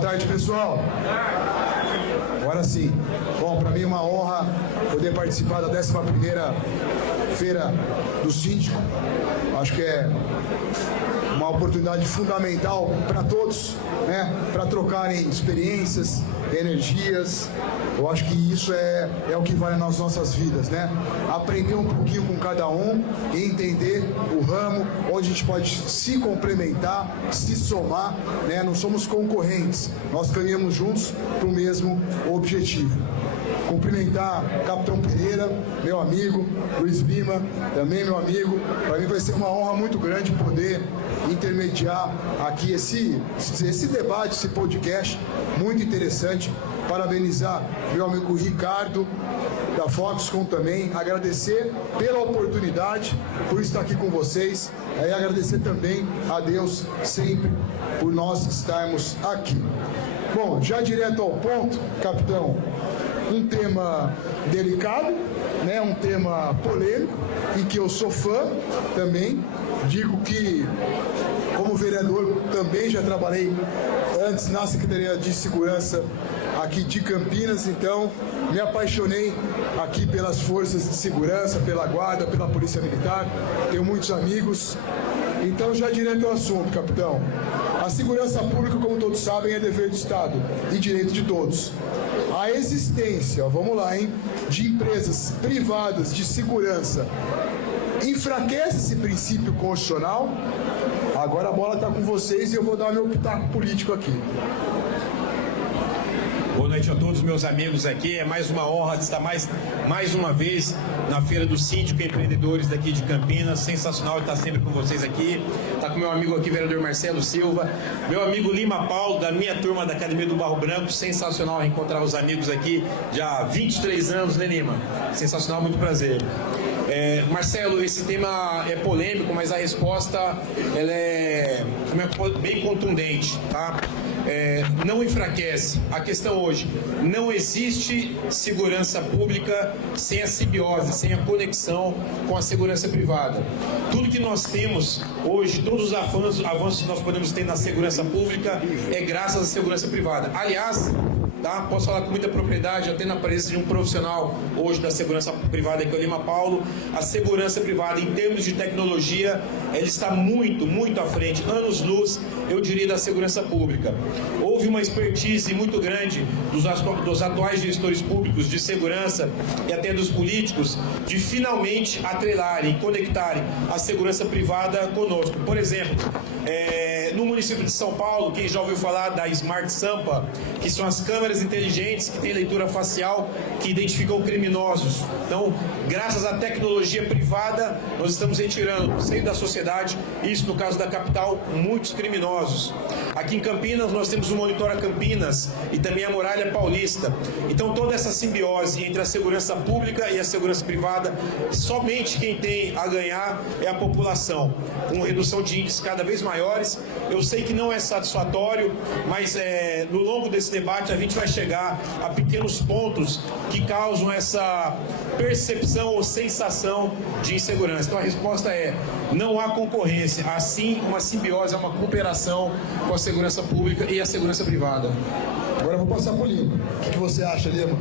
tarde, pessoal. Agora sim. Bom, para mim é uma honra poder participar da 11ª Feira do Síndico. Acho que é uma oportunidade fundamental para todos, né? Para trocarem experiências, energias. Eu acho que isso é o que vale nas nossas vidas, né? Aprender um pouquinho com cada um e entender o ramo, onde a gente pode se complementar, se somar, né? Não somos concorrentes, nós caminhamos juntos para o mesmo objetivo. Cumprimentar o Capitão Pereira, meu amigo, Luiz Lima, também meu amigo. Para mim vai ser uma honra muito grande poder intermediar aqui esse debate, esse podcast muito interessante. Parabenizar meu amigo Ricardo da Foxconn também, agradecer pela oportunidade, por estar aqui com vocês, e agradecer também a Deus sempre por nós estarmos aqui. Bom, já direto ao ponto, capitão, um tema delicado, né, um tema polêmico, em que eu sou fã também. Digo que, como vereador, também já trabalhei antes na Secretaria de Segurança aqui de Campinas, então me apaixonei aqui pelas forças de segurança, pela Guarda, pela Polícia Militar, tenho muitos amigos. Então, já direto ao assunto, capitão. A segurança pública, como todos sabem, é dever do Estado e direito de todos. A existência, vamos lá, hein, de empresas privadas de segurança enfraquece esse princípio constitucional. Agora a bola está com vocês e eu vou dar meu pitaco político aqui. Boa noite a todos meus amigos aqui, é mais uma honra de estar mais uma vez na Feira do Síndico e Empreendedores daqui de Campinas. Sensacional estar sempre com vocês aqui. Está com meu amigo aqui, vereador Marcelo Silva, meu amigo Lima Paulo, da minha turma da Academia do Barro Branco. Sensacional encontrar os amigos aqui, já há 23 anos, né, Lima? Sensacional, muito prazer. Marcelo, esse tema é polêmico, mas a resposta ela é bem contundente, tá? Não enfraquece. A questão hoje, não existe segurança pública sem a simbiose, sem a conexão com a segurança privada. Tudo que nós temos hoje, todos os avanços que nós podemos ter na segurança pública é graças à segurança privada. Aliás, tá? Posso falar com muita propriedade, até na presença de um profissional hoje da segurança privada, que é o Lima Paulo. A segurança privada, em termos de tecnologia, ela está muito, muito à frente, anos-luz, eu diria, da segurança pública. Houve uma expertise muito grande dos atuais gestores públicos de segurança e até dos políticos de finalmente atrelarem, conectarem a segurança privada conosco. Por exemplo, no município de São Paulo, quem já ouviu falar da Smart Sampa, que são as câmeras inteligentes que têm leitura facial, que identificam criminosos. Então, graças à tecnologia privada, nós estamos retirando do seio da sociedade, isso no caso da capital, muitos criminosos. Aqui em Campinas, nós temos o Monitora Campinas e também a Muralha Paulista. Então, toda essa simbiose entre a segurança pública e a segurança privada, somente quem tem a ganhar é a população, com redução de índices cada vez maiores. Eu sei que não é satisfatório, mas no longo desse debate a gente vai chegar a pequenos pontos que causam essa percepção ou sensação de insegurança. Então a resposta é: não há concorrência, há sim uma simbiose, uma cooperação com a segurança pública e a segurança privada. Agora eu vou passar para o Lima. O que você acha, Lima?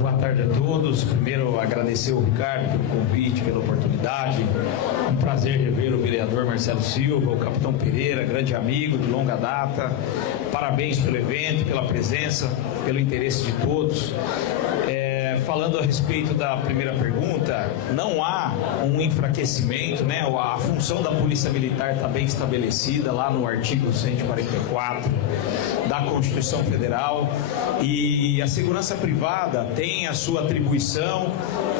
Boa tarde a todos. Primeiro, agradecer ao Ricardo pelo convite, pela oportunidade. Um prazer rever o vereador Marcelo Silva, o capitão Pereira, grande amigo de longa data. Parabéns pelo evento, pela presença, pelo interesse de todos. Falando a respeito da primeira pergunta, não há um enfraquecimento, né? A função da Polícia Militar está bem estabelecida lá no artigo 144 da Constituição Federal, e a segurança privada tem a sua atribuição,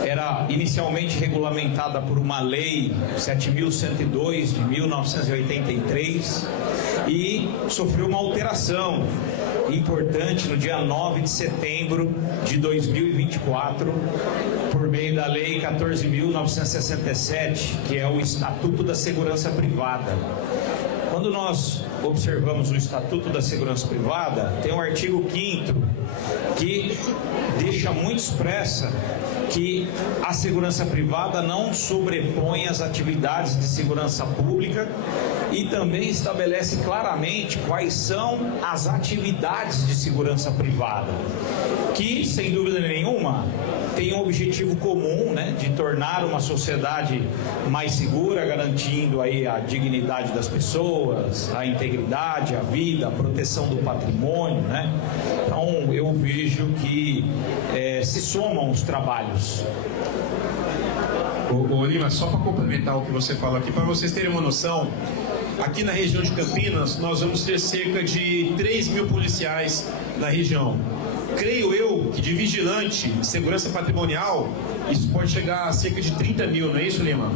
era inicialmente regulamentada por uma lei 7.102 de 1983 e sofreu uma alteração importante no dia 9 de setembro de 2024, por meio da Lei 14.967, que é o Estatuto da Segurança Privada. Quando nós observamos o Estatuto da Segurança Privada, tem um artigo 5º que deixa muito expressa que a segurança privada não sobrepõe as atividades de segurança pública e também estabelece claramente quais são as atividades de segurança privada, que, sem dúvida nenhuma, tem um objetivo comum, né, de tornar uma sociedade mais segura, garantindo aí a dignidade das pessoas, a integridade, a vida, a proteção do patrimônio, né? Então, eu vejo que se somam os trabalhos. Ô Lima, só para complementar o que você falou aqui, para vocês terem uma noção, aqui na região de Campinas, nós vamos ter cerca de 3.000 policiais na região. Creio eu que de vigilante, de segurança patrimonial, isso pode chegar a cerca de 30.000, não é isso, Lima?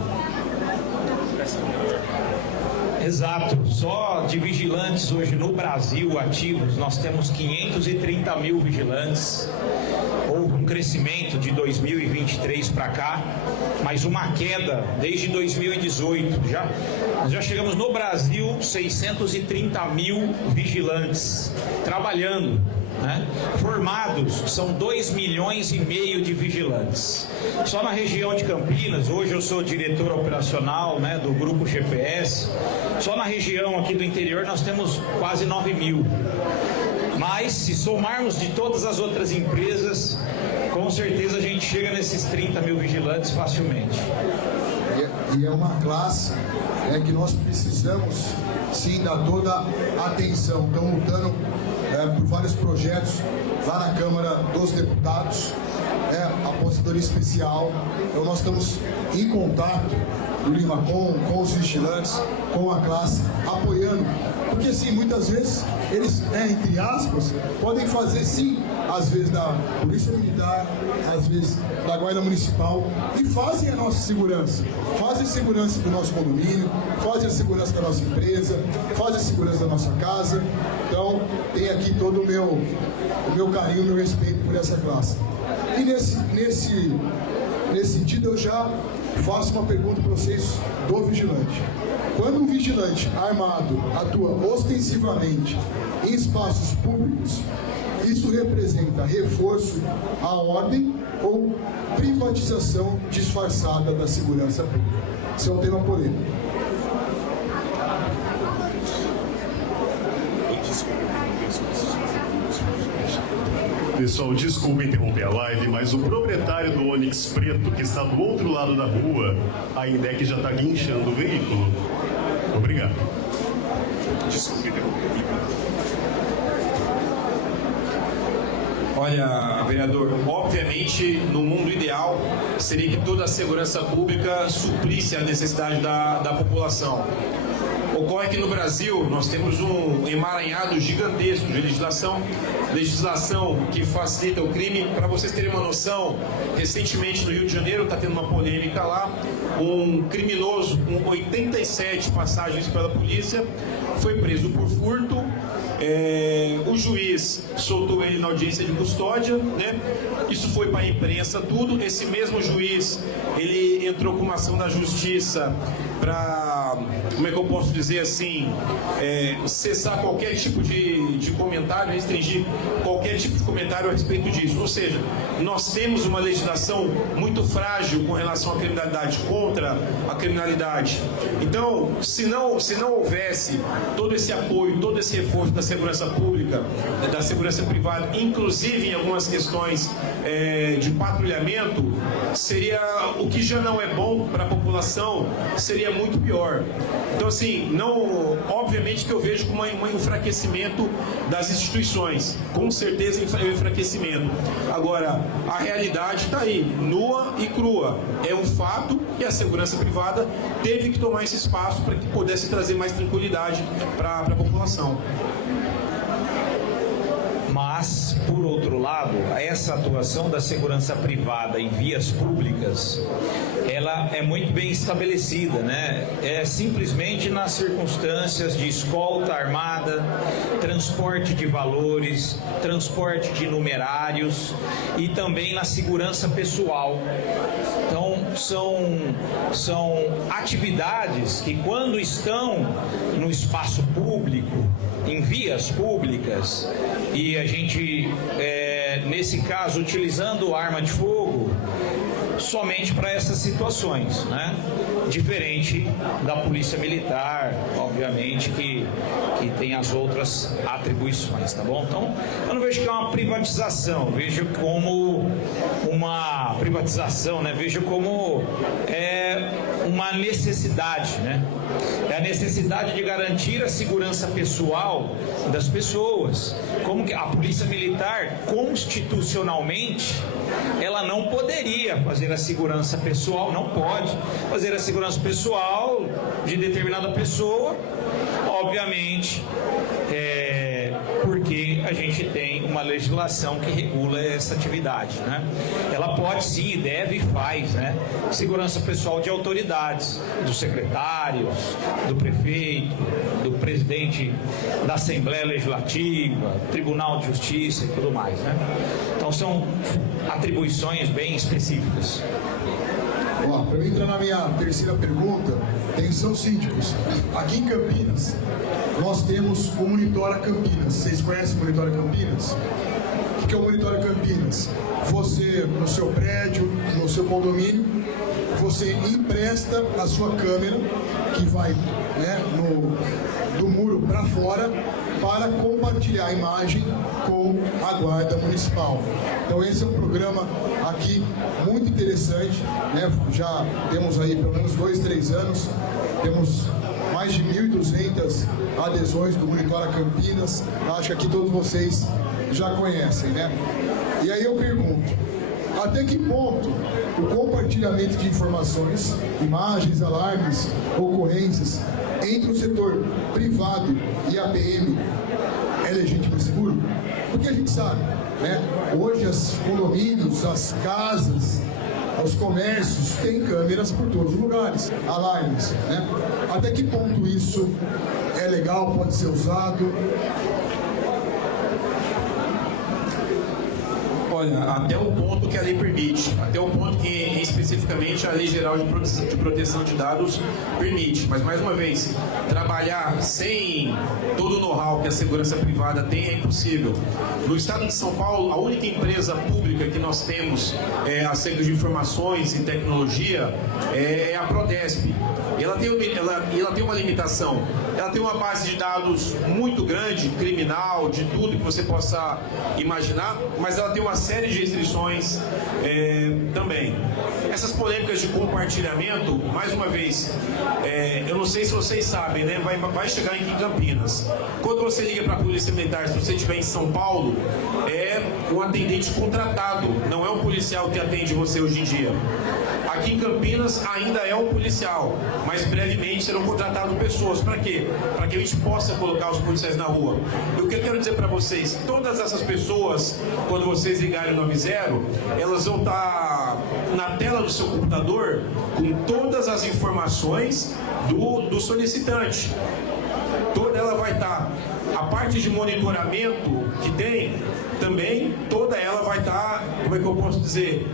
Exato. Só de vigilantes hoje no Brasil ativos, nós temos 530.000 vigilantes. Houve um crescimento de 2023 para cá, mas uma queda desde 2018. Nós já chegamos no Brasil 630.000 vigilantes trabalhando, né? Formados são 2,5 milhões de vigilantes. Só na região de Campinas, hoje eu sou diretor operacional, né, do grupo GPS. Só na região aqui do interior nós temos quase 9.000. Mas se somarmos de todas as outras empresas, com certeza a gente chega nesses 30.000 vigilantes facilmente. E é uma classe que nós precisamos sim dar toda a atenção. Estamos lutando por vários projetos lá na Câmara dos Deputados, a aposentadoria especial. Então nós estamos em contato, Lima, com os vigilantes, com a classe, apoiando. Porque assim, muitas vezes eles, entre aspas, podem fazer sim, às vezes da Polícia Militar, às vezes da Guarda Municipal, e fazem a nossa segurança. Fazem a segurança do nosso condomínio, fazem a segurança da nossa empresa, fazem a segurança da nossa casa. Então, tem aqui todo o meu carinho, o meu respeito por essa classe. E nesse sentido, eu já faço uma pergunta para vocês do vigilante. Quando um vigilante armado atua ostensivamente em espaços públicos, isso representa reforço à ordem ou privatização disfarçada da segurança pública? Esse é um tema polêmico. Pessoal, desculpa interromper a live, mas o proprietário do Onix preto, que está do outro lado da rua, ainda é que já está guinchando o veículo. Obrigado. Desculpa interromper. Olha, vereador, obviamente, no mundo ideal, seria que toda a segurança pública suprisse a necessidade da população. Ocorre que no Brasil nós temos um emaranhado gigantesco de legislação que facilita o crime. Para vocês terem uma noção, recentemente no Rio de Janeiro está tendo uma polêmica lá, um criminoso com 87 passagens pela polícia foi preso por furto. O juiz soltou ele na audiência de custódia, né? Isso foi para a imprensa tudo. Esse mesmo juiz, ele entrou com uma ação na justiça para, como é que eu posso dizer assim, cessar qualquer tipo de comentário, restringir qualquer tipo de comentário a respeito disso. Ou seja, nós temos uma legislação muito frágil com relação à criminalidade, contra a criminalidade. Então, se não houvesse todo esse apoio, todo esse reforço da segurança pública, da segurança privada, inclusive em algumas questões de patrulhamento, seria o que já não é bom para a população, seria muito pior. Então, assim, obviamente que eu vejo como um enfraquecimento das instituições, com certeza é um enfraquecimento. Agora, a realidade está aí, nua e crua. É um fato que a segurança privada teve que tomar esse espaço para que pudesse trazer mais tranquilidade para a população. Mas, por outro lado, essa atuação da segurança privada em vias públicas, ela é muito bem estabelecida, né? É simplesmente nas circunstâncias de escolta armada, transporte de valores, transporte de numerários e também na segurança pessoal. Então, são atividades que, quando estão no espaço público, em vias públicas, e a gente, nesse caso, utilizando arma de fogo, somente para essas situações, né? Diferente da Polícia Militar, obviamente, que tem as outras atribuições, tá bom? Então, eu não vejo que é uma privatização, vejo como uma privatização, né? Vejo como uma necessidade, né? É a necessidade de garantir a segurança pessoal das pessoas. Como que a Polícia Militar, constitucionalmente, ela não poderia fazer a segurança pessoal, não pode fazer a segurança pessoal de determinada pessoa, obviamente, porque a gente tem uma legislação que regula essa atividade, né? Ela pode sim, deve e faz, né? Segurança pessoal de autoridades, dos secretários, do prefeito, do presidente da Assembleia Legislativa, Tribunal de Justiça e tudo mais, né? Então são atribuições bem específicas. Para eu entrar na minha terceira pergunta, atenção síndicos. Aqui em Campinas, nós temos o Monitora Campinas. Vocês conhecem o Monitora Campinas? O que é o Monitora Campinas? Você, no seu prédio, no seu condomínio, você empresta a sua câmera, que vai, né, do muro para fora, para compartilhar a imagem com a Guarda Municipal. Então esse é um programa aqui muito interessante, né? Já temos aí pelo menos 2, 3 anos, temos mais de 1.200 adesões do Monitora Campinas. Acho que aqui todos vocês já conhecem, né? E aí eu pergunto, até que ponto o compartilhamento de informações, imagens, alarmes, ocorrências entre o setor privado e a PM é legítimo e seguro? Porque a gente sabe, né? Hoje os condomínios, as casas, os comércios têm câmeras por todos os lugares, alarmes, né? Até que ponto isso é legal, pode ser usado? Olha, até o ponto que a lei permite, até o ponto que especificamente a Lei Geral de Proteção de Dados permite. Mas, mais uma vez, trabalhar sem todo o know-how que a segurança privada tem é impossível. No estado de São Paulo, a única empresa pública que nós temos acerca de informações e tecnologia é a Prodesp. Ela tem uma limitação. Ela tem uma base de dados muito grande, criminal, de tudo que você possa imaginar, mas ela tem uma série de restrições também. Essas polêmicas de compartilhamento, mais uma vez, eu não sei se vocês sabem, né? Vai chegar aqui em Campinas. Quando você liga para a Polícia Militar, se você estiver em São Paulo, é um atendente contratado, não é um policial que atende você hoje em dia. Aqui em Campinas ainda é um policial, mas brevemente serão contratadas pessoas. Para quê? Para que a gente possa colocar os policiais na rua. E o que eu quero dizer para vocês, todas essas pessoas, quando vocês ligarem o 90, elas vão estar na tela do seu computador com todas as informações do solicitante. Toda ela vai estar. A parte de monitoramento que tem, também, toda ela vai estar, como é que eu posso dizer,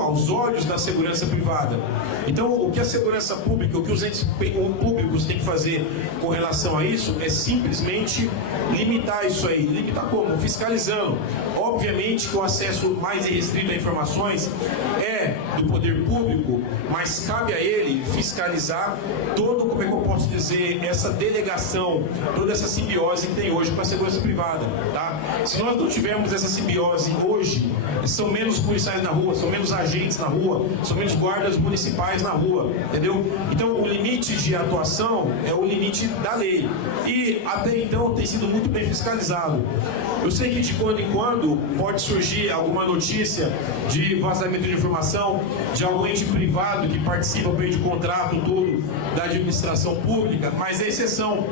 aos olhos da segurança privada. Então, o que a segurança pública, o que os entes públicos têm que fazer com relação a isso é simplesmente limitar isso aí. Limitar como? Fiscalizando. Obviamente que o acesso mais irrestrito a informações é do poder público, mas cabe a ele fiscalizar todo, como é que eu posso dizer, essa delegação, toda essa simbiose que tem hoje com a segurança privada, tá? Se nós não tivermos essa simbiose hoje, são menos policiais na rua, são menos agentes na rua, são menos guardas municipais na rua, entendeu? Então o limite de atuação é o limite da lei e até então tem sido muito bem fiscalizado. Eu sei que de quando em quando pode surgir alguma notícia de vazamento de informação de algum ente privado que participa bem de contrato, tudo, da administração pública, mas é exceção.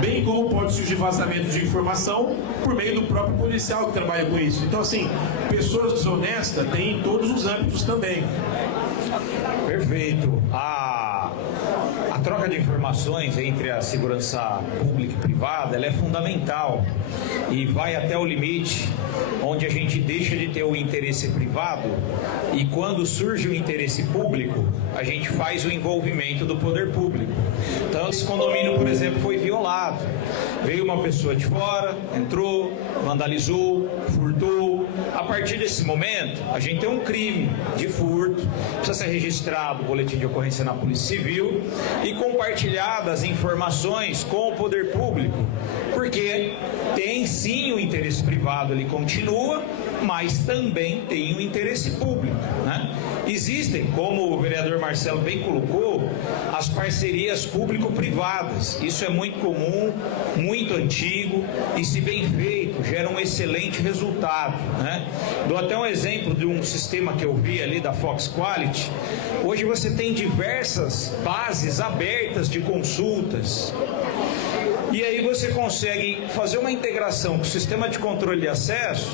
Bem como pode surgir vazamento de informação por meio do próprio policial que trabalha com isso. Então, assim, pessoas desonestas tem em todos os âmbitos também. Perfeito. A troca de informações entre a segurança pública e privada, ela é fundamental e vai até o limite onde a gente deixa de ter o interesse privado e quando surge o interesse público, a gente faz o envolvimento do poder público. Então, esse condomínio, por exemplo, foi violado. Veio uma pessoa de fora, entrou, vandalizou, furtou. A partir desse momento, a gente tem um crime de furto, precisa ser registrado o boletim de ocorrência na Polícia Civil e compartilhadas informações com o poder público, porque tem sim o interesse privado, ele continua, mas também tem o interesse público, né? Existem, como o vereador Marcelo bem colocou, as parcerias público-privadas. Isso é muito comum, muito antigo e, se bem feito, gera um excelente resultado, né? Dou até um exemplo de um sistema que eu vi ali da Fox Quality. Hoje você tem diversas bases abertas de consultas. E aí você consegue fazer uma integração com o sistema de controle de acesso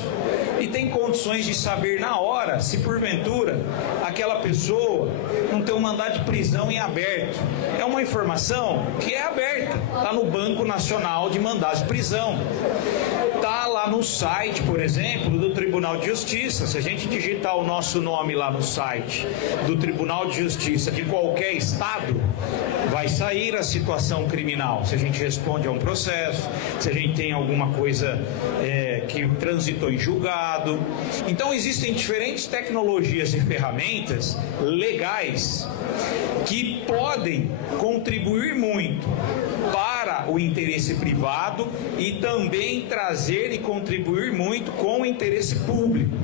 e tem condições de saber na hora se porventura aquela pessoa não tem um mandado de prisão em aberto. É uma informação que é aberta, está no Banco Nacional de Mandados de Prisão. Está lá no site, por exemplo, do Tribunal de Justiça. Se a gente digitar o nosso nome lá no site do Tribunal de Justiça de qualquer estado, vai sair a situação criminal. Se a gente responde a um processo, se a gente tem alguma coisa que transitou em julgado. Então existem diferentes tecnologias e ferramentas legais que podem contribuir muito para o interesse privado e também trazer e contribuir muito com o interesse público.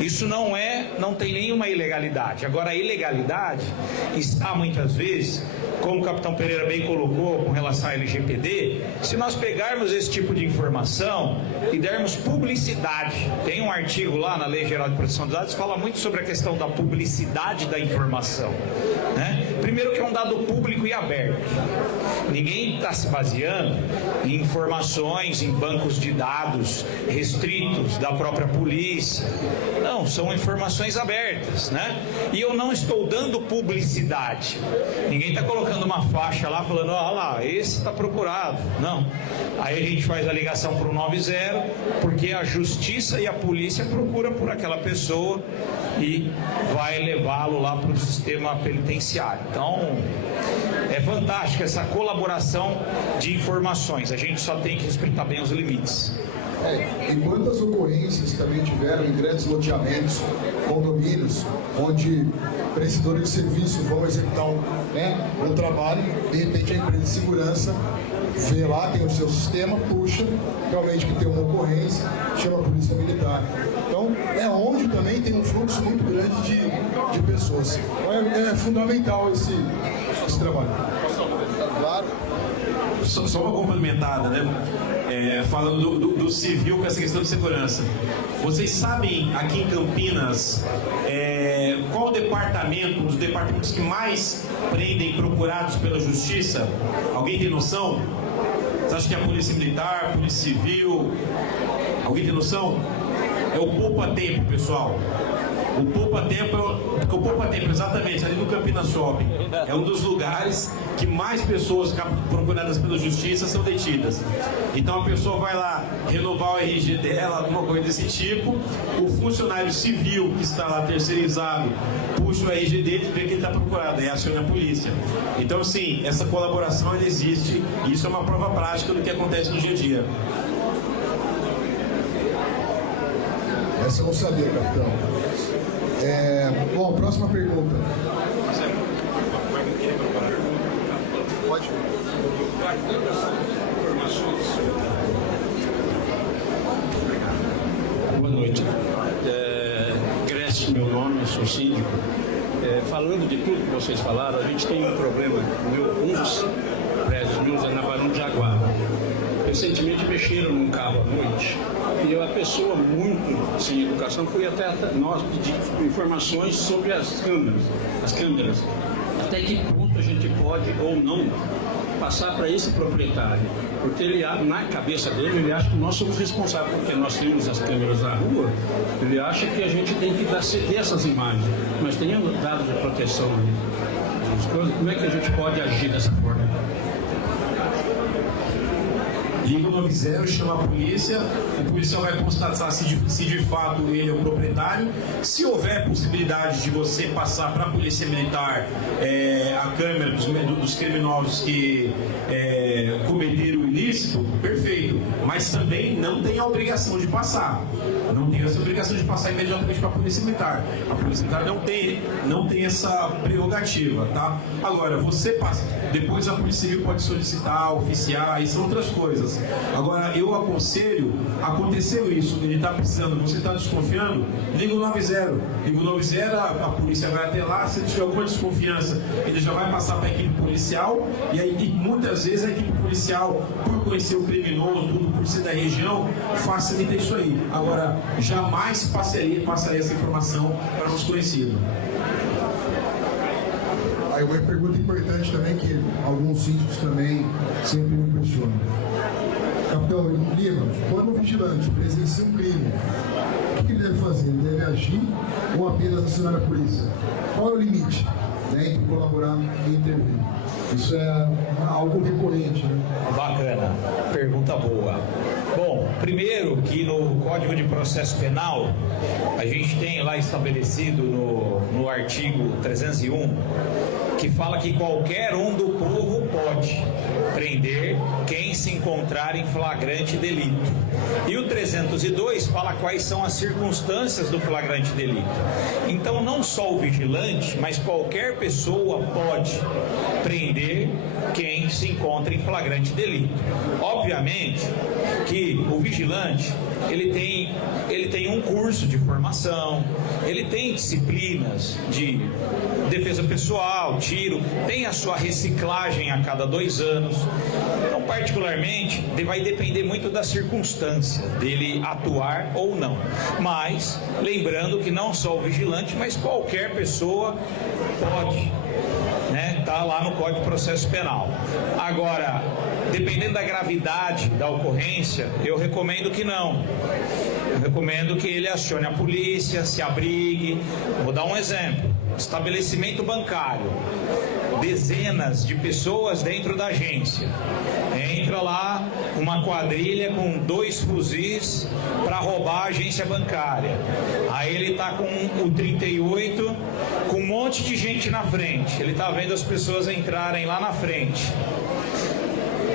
Isso não tem nenhuma ilegalidade. Agora, a ilegalidade está muitas vezes, como o capitão Pereira bem colocou com relação à LGPD, se nós pegarmos esse tipo de informação e dermos publicidade. Tem um artigo lá na Lei Geral de Proteção de Dados que fala muito sobre a questão da publicidade da informação, né? Primeiro, que é um dado público e aberto. Ninguém está se baseando em informações em bancos de dados restritos da própria polícia. Não, são informações abertas, né? E eu não estou dando publicidade. Ninguém está colocando uma faixa lá falando, olha lá, esse está procurado. Não. Aí a gente faz a ligação para o 90, porque a justiça e a polícia procuram por aquela pessoa e vai levá-lo lá para o sistema penitenciário. Então, é fantástica essa colaboração de informações. A gente só tem que respeitar bem os limites. E quantas ocorrências também tiveram em grandes loteamentos, condomínios, onde prestadores de serviço vão executar um trabalho, de repente a empresa de segurança vê lá, tem o seu sistema, puxa, realmente que tem uma ocorrência, chama a polícia militar. Então, é onde também tem um fluxo muito grande de pessoas. Então, é fundamental esse trabalho. Claro. Só uma complementada, né? Falando do civil com essa questão de segurança. Vocês sabem aqui em Campinas qual o departamento, dos departamentos que mais prendem procurados pela justiça? Alguém tem noção? Você acha que é a Polícia Militar, a Polícia Civil? Alguém tem noção? É o poupa-tempo, pessoal. O poupa-tempo, exatamente, ali no Campinas Shopping, é um dos lugares que mais pessoas procuradas pela justiça são detidas. Então a pessoa vai lá renovar o RG dela, alguma coisa desse tipo, o funcionário civil que está lá terceirizado puxa o RG dele e vê que ele está procurado, e aciona a polícia. Então, sim, essa colaboração ela existe e isso é uma prova prática do que acontece no dia a dia. Essa eu não sabia, capitão. Bom, próxima pergunta. Pode. Boa noite. Cresce meu nome, eu sou síndico. Falando de tudo que vocês falaram, a gente tem um problema. Um dos prédios meus é na Barão de Jaguar. Recentemente mexeram num carro à noite e a pessoa muito sem educação foi até nós pedir informações sobre as câmeras. Até que ponto a gente pode ou não passar para esse proprietário, porque ele, na cabeça dele, ele acha que nós somos responsáveis, porque nós temos as câmeras na rua, ele acha que a gente tem que ceder essas imagens, mas tem dados de proteção ali. Como é que a gente pode agir dessa forma? Liga o 90, chama a polícia, o policial vai constatar se de fato ele é o proprietário. Se houver possibilidade de você passar para a polícia militar a câmera dos criminosos que cometeram o ilícito, ilícito, perfeito, mas também não tem a obrigação de passar. Não tem essa obrigação de passar imediatamente para a Polícia Militar. A Polícia Militar não tem essa prerrogativa, tá? Agora, você passa. Depois a Polícia Civil pode solicitar, oficiar, aí são outras coisas. Agora, eu aconselho, aconteceu isso, ele está precisando, você está desconfiando, liga o 90. Liga o 90, a polícia vai até lá, se tiver alguma desconfiança, ele já vai passar para a equipe policial, e aí muitas vezes a equipe policial, por conhecer o criminoso, tudo por ser da região, facilita isso aí. Agora, jamais passaria essa informação para os desconhecidos. Aí uma pergunta importante também, que alguns síndicos também sempre me questionam. Capitão Lima, quando um vigilante presencia um crime, o que ele deve fazer? Ele deve agir ou apenas acionar a polícia? Qual é o limite, né, entre colaborar e intervir? Isso é algo recorrente, né? Bacana, pergunta boa. Bom, primeiro que no Código de Processo Penal, a gente tem lá estabelecido no artigo 301, que fala que qualquer um do povo pode prender quem se encontrar em flagrante delito. E o 302 fala quais são as circunstâncias do flagrante delito. Então, não só o vigilante, mas qualquer pessoa pode prender quem se encontra em flagrante delito. Obviamente que o vigilante, ele tem um curso de formação, ele tem disciplinas de defesa pessoal, tiro, tem a sua reciclagem a cada 2 anos. Então, particularmente, vai depender muito da circunstância dele atuar ou não. Mas, lembrando que não só o vigilante, mas qualquer pessoa pode, né, tá lá no Código de Processo Penal. Agora, dependendo da gravidade da ocorrência, eu recomendo que não. Eu recomendo que ele acione a polícia, se abrigue. Vou dar um exemplo. Estabelecimento bancário. Dezenas de pessoas dentro da agência. Entra lá uma quadrilha com 2 fuzis para roubar a agência bancária. Aí ele está com o 38, com um monte de gente na frente. Ele está vendo as pessoas entrarem lá na frente.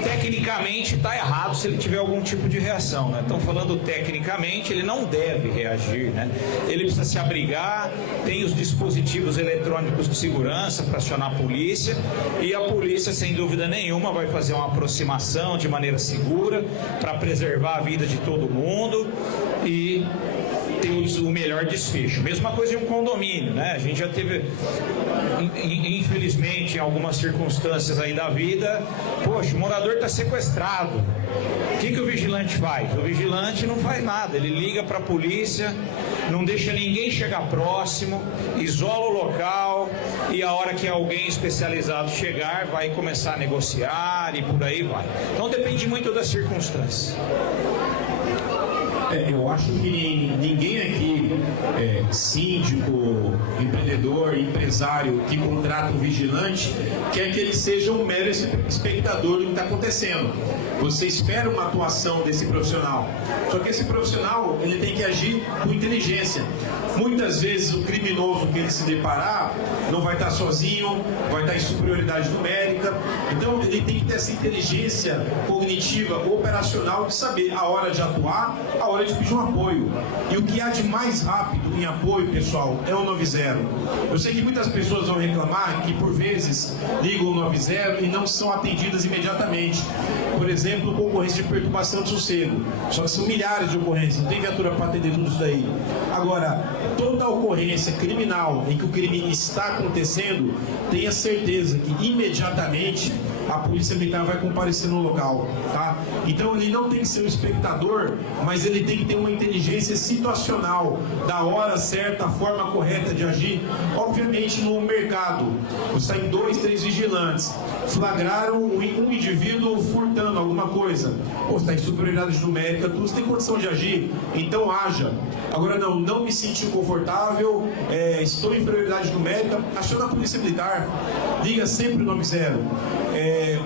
Tecnicamente está errado se ele tiver algum tipo de reação, né? Então, falando tecnicamente, ele não deve reagir, né? Ele precisa se abrigar, tem os dispositivos eletrônicos de segurança para acionar a polícia, e a polícia, sem dúvida nenhuma, vai fazer uma aproximação de maneira segura para preservar a vida de todo mundo e ter o melhor desfecho. Mesma coisa em um condomínio, né? A gente já teve, infelizmente, em algumas circunstâncias aí da vida, poxa, o morador está sequestrado. O que o vigilante faz? O vigilante não faz nada, ele liga para a polícia, não deixa ninguém chegar próximo, isola o local, e a hora que alguém especializado chegar, vai começar a negociar e por aí vai. Então depende muito das circunstâncias. Eu acho que ninguém aqui, síndico, empreendedor, empresário que contrata um vigilante, quer que ele seja um mero espectador do que está acontecendo. Você espera uma atuação desse profissional. Só que esse profissional, ele tem que agir com inteligência. Muitas vezes o criminoso que ele se deparar não vai estar sozinho, vai estar em superioridade numérica. Então ele tem que ter essa inteligência cognitiva, operacional, de saber a hora de atuar, a hora de pedir um apoio. E o que há de mais rápido em apoio, pessoal, é o 90. Eu sei que muitas pessoas vão reclamar que por vezes ligam o 90 e não são atendidas imediatamente. Por exemplo, com ocorrência de perturbação de sossego. Só que são milhares de ocorrências, não tem viatura para atender tudo isso daí. Agora, toda ocorrência criminal em que o crime está acontecendo, tenha certeza que imediatamente a Polícia Militar vai comparecer no local, tá? Então ele não tem que ser um espectador, mas ele tem que ter uma inteligência situacional, da hora certa, a forma correta de agir. Obviamente no mercado, saem 2, 3 vigilantes, flagraram um indivíduo furtando alguma coisa, ou está em superioridade numérica, você tem condição de agir, então haja. Agora não me senti confortável, estou em prioridade numérica, aciona a Polícia Militar, liga sempre o 90.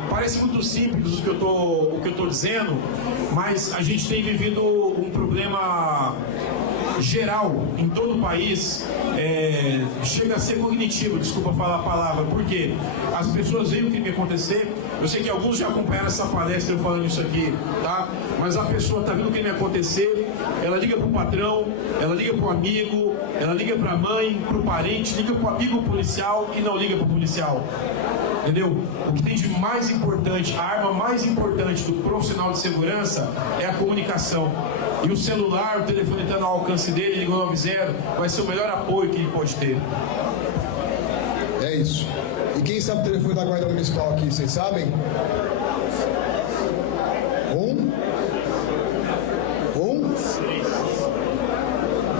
Parece muito simples o que eu estou dizendo, mas a gente tem vivido um problema geral em todo o país, chega a ser cognitivo, desculpa falar a palavra, porque as pessoas veem o que vai acontecer, Eu sei que alguns já acompanharam essa palestra eu falando isso aqui, tá? Mas a pessoa tá vendo o que vai acontecer, ela liga pro patrão, ela liga pro amigo, ela liga pra mãe, pro parente, liga pro amigo policial e não liga pro policial. Entendeu? O que tem de mais importante, a arma mais importante do profissional de segurança é a comunicação. E o celular, o telefone está no alcance dele, ligou 90, vai ser o melhor apoio que ele pode ter. É isso. E quem sabe o telefone da Guarda Municipal aqui, vocês sabem?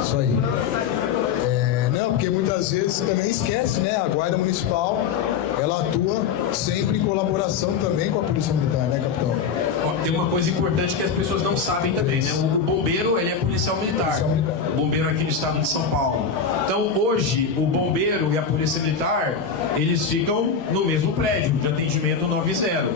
Isso aí. Não, porque muitas vezes também esquece, né? A Guarda Municipal, ela atua sempre em colaboração também com a Polícia Militar, né, capitão? Tem uma coisa importante que as pessoas não sabem também, né? O bombeiro, ele é policial militar. O bombeiro aqui no estado de São Paulo. Então, hoje, o bombeiro e a Polícia Militar, eles ficam no mesmo prédio de atendimento 90.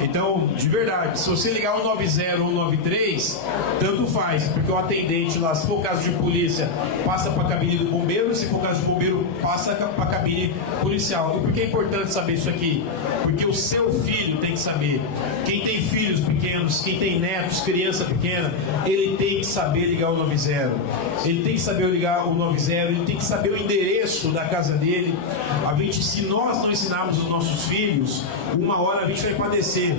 Então, de verdade, se você ligar 190 ou 193, tanto faz, porque o atendente lá, se for caso de polícia, passa para a cabine do bombeiro, se for caso de bombeiro, passa para a cabine policial. E por que é importante saber isso aqui? Porque o seu filho tem que saber. Quem tem filhos pequenos, quem tem netos, criança pequena, ele tem que saber ligar o 90. Ele tem que saber ligar o 90, ele tem que saber o endereço da casa dele. Se nós não ensinarmos os nossos filhos, uma hora a gente vai padecer.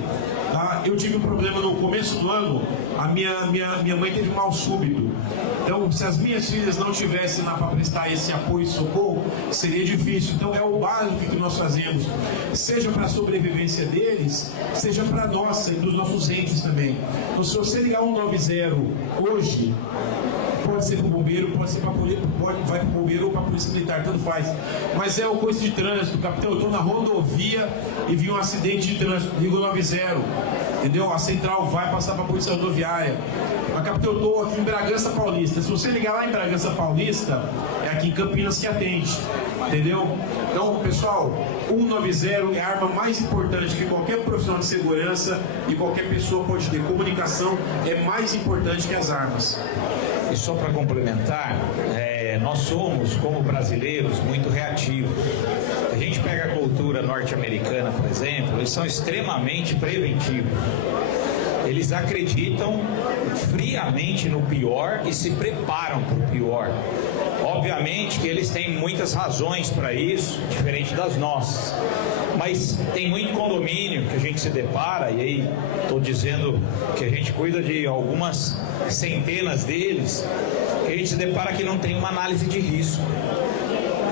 Tá? Eu tive um problema no começo do ano, a minha mãe teve mal súbito. Então, se as minhas filhas não tivessem lá para prestar esse apoio e socorro, seria difícil. Então, é o básico que nós fazemos, seja para a sobrevivência deles, seja para a nossa e dos nossos entes também. Então, se você ligar 190 hoje, pode ser para o bombeiro, pode ser para a polícia, vai para o bombeiro ou para a polícia militar, tanto faz. Mas é o coisa de trânsito, capitão. Eu estou na rodovia e vi um acidente de trânsito, ligo 90, entendeu? A central vai passar para a polícia rodoviária. Mas, capitão, eu estou aqui em Bragança Paulista. Se você ligar lá em Bragança Paulista, é aqui em Campinas que atende, entendeu? Então, pessoal, 190 é a arma mais importante que qualquer profissional de segurança e qualquer pessoa pode ter. Comunicação é mais importante que as armas. E só para complementar, nós somos, como brasileiros, muito reativos. A gente pega a cultura norte-americana, por exemplo, eles são extremamente preventivos. Eles acreditam friamente no pior e se preparam para o pior. Obviamente que eles têm muitas razões para isso, diferente das nossas. Mas tem muito condomínio que a gente se depara, e aí estou dizendo que a gente cuida de algumas centenas deles, que a gente se depara que não tem uma análise de risco.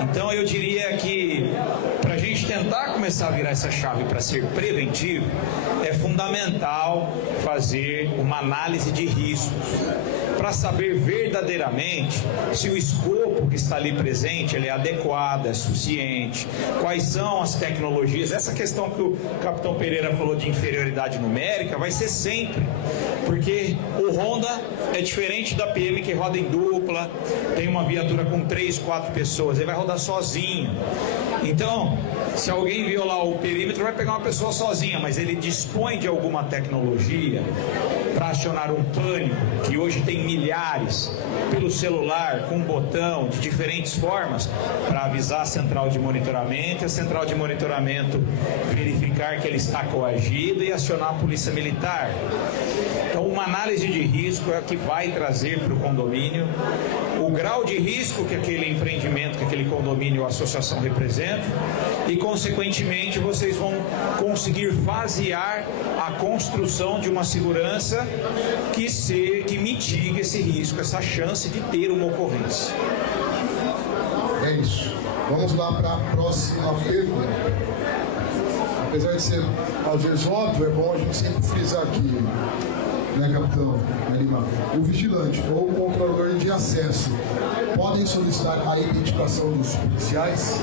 Então eu diria que para a gente tentar começar a virar essa chave para ser preventivo, é fundamental fazer uma análise de riscos para saber verdadeiramente se o escopo que está ali presente ele é adequado, é suficiente, quais são as tecnologias. Essa questão que o capitão Pereira falou de inferioridade numérica vai ser sempre, porque o Honda é diferente da PM que roda em dupla, tem uma viatura com 3, 4 pessoas, ele vai rodar sozinho. Então, se alguém violar o perímetro, vai pegar uma pessoa sozinha, mas ele dispõe de alguma tecnologia para acionar um pânico, que hoje tem milhares, pelo celular, com um botão, de diferentes formas, para avisar a central de monitoramento, e a central de monitoramento verificar que ele está coagido e acionar a polícia militar. Então, uma análise de risco é a que vai trazer para o condomínio o grau de risco que aquele empreendimento, que aquele condomínio ou associação representa, e, consequentemente, vocês vão conseguir fasear a construção de uma segurança que mitigue esse risco, essa chance de ter uma ocorrência. É isso. Vamos lá para a próxima pergunta. Apesar de ser, às vezes, óbvio, é bom a gente sempre frisar aqui, né, capitão Lima? O vigilante ou o controlador de acesso podem solicitar a identificação dos policiais?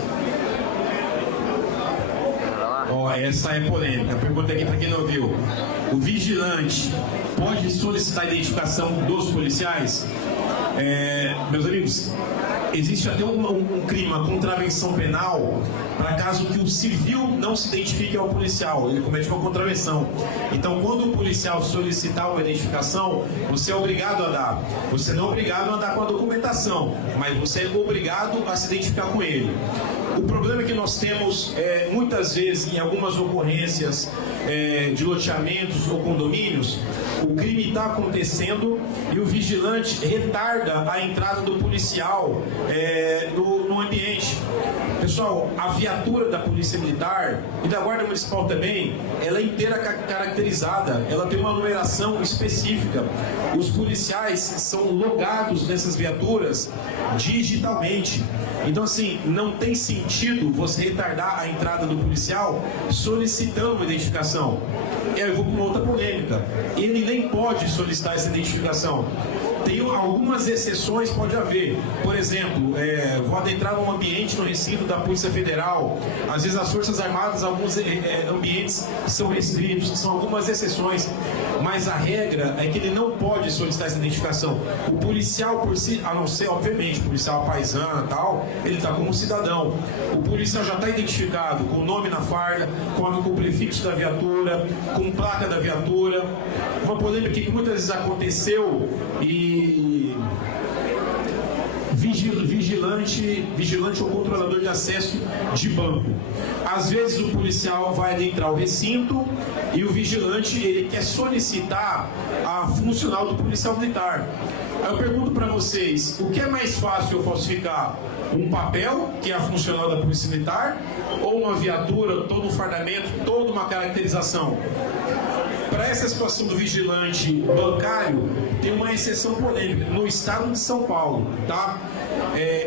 Essa é polêmica. A pergunta aqui para quem não ouviu. O vigilante pode solicitar a identificação dos policiais? Meus amigos, existe até um crime, uma contravenção penal, para caso que o civil não se identifique ao policial, ele comete uma contravenção. Então, quando o policial solicitar uma identificação, você é obrigado a dar. Você não é obrigado a dar com a documentação, mas você é obrigado a se identificar com ele. O problema é que nós temos, muitas vezes, em algumas ocorrências de loteamentos ou condomínios, o crime está acontecendo e o vigilante retarda a entrada do policial no ambiente. Pessoal, a viatura da Polícia Militar e da Guarda Municipal também, ela é inteira caracterizada, ela tem uma numeração específica. Os policiais são logados nessas viaturas digitalmente. Então, assim, não tem sentido você retardar a entrada do policial solicitando uma identificação. E aí eu vou para uma outra polêmica. Ele nem pode solicitar essa identificação. Tem algumas exceções, pode haver. Por exemplo, vou adentrar num ambiente, no recinto da Polícia Federal. Às vezes as Forças Armadas, alguns ambientes são restritos, são algumas exceções. Mas a regra é que ele não pode solicitar essa identificação. O policial por si, a não ser, obviamente, o policial paisano e tal, ele está como cidadão. O policial já está identificado com o nome na farda, com o prefixo da viatura, com placa da viatura. Uma polêmica que muitas vezes aconteceu e vigilante ou controlador de acesso de banco. Às vezes o policial vai adentrar o recinto e o vigilante ele quer solicitar a funcional do policial militar. Aí eu pergunto para vocês, o que é mais fácil eu falsificar? Um papel, que é a funcional da Polícia Militar, ou uma viatura, todo um fardamento, toda uma caracterização? Para essa situação do vigilante bancário, tem uma exceção polêmica no estado de São Paulo, tá?